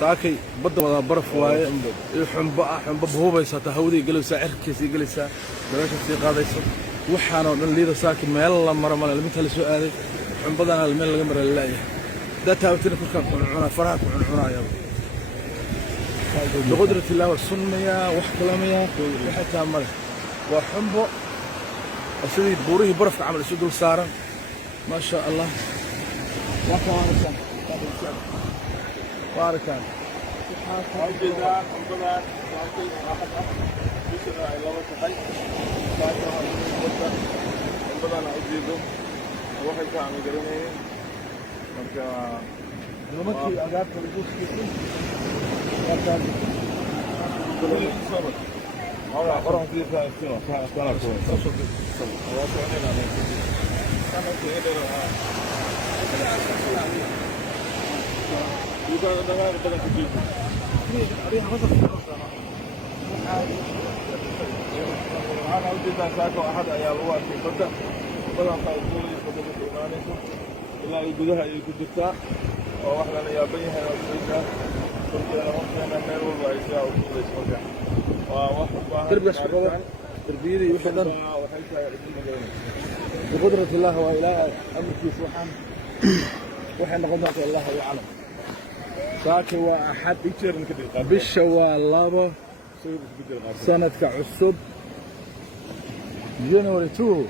saakay badda wada baraf waaye iyo xumbo buhubaysa ta hawdii galaysa cirkiisii galaysa dabaasha sii qaadayso waxaan oo dhan liida saakay meel la maro meel inta la soo aaday xumbadana meel laga maray laayahay data waqtiga kurkaan cunaa faraha ku cunaayaa بقدرة الله والسنية واحتلامية وحتى عمله وحنبه أسيد بوريه برفق عمل أسيد السارة ما شاء الله وكان باركان تربيتي وحدن بقدرة الله وإله أمرك سبحان وحنا قدرة الله يعلم ساكي وأحد بالشوال سنة كعصب جنوري 2